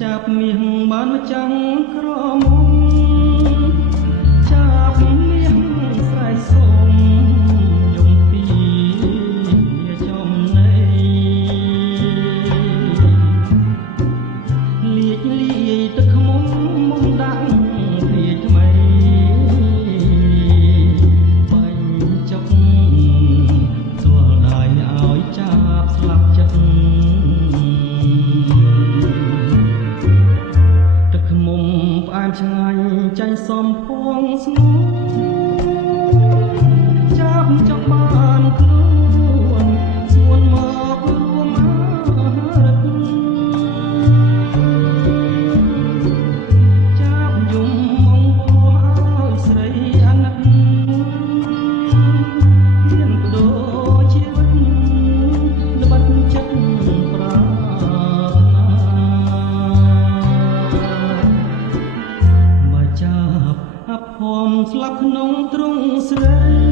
ចាប់មាសបានមកចាំងក្រមុំចាប់មាសស្រែកសុំយំពីចំណៃលាចលាយទឹកខ្មុំមុំដាក់ព្រាថ្មីបាញ់ចុកស្វល់ដៃឲ្យចាប់ស្លាប់ចិត្តផ្អែមឆ្ងាញ់ចាញ់សំភងស្នូចាប់ចង់បានខ្លួនស្ងួនមករួមអារិតចាប់យំមកបោះឲ្យស្រីអាណិតមានបដូរជីវិតល្បិតចិត្តប្រាចាប់អភ័មស្លាប់ក្នុងទ្រង់ស្រី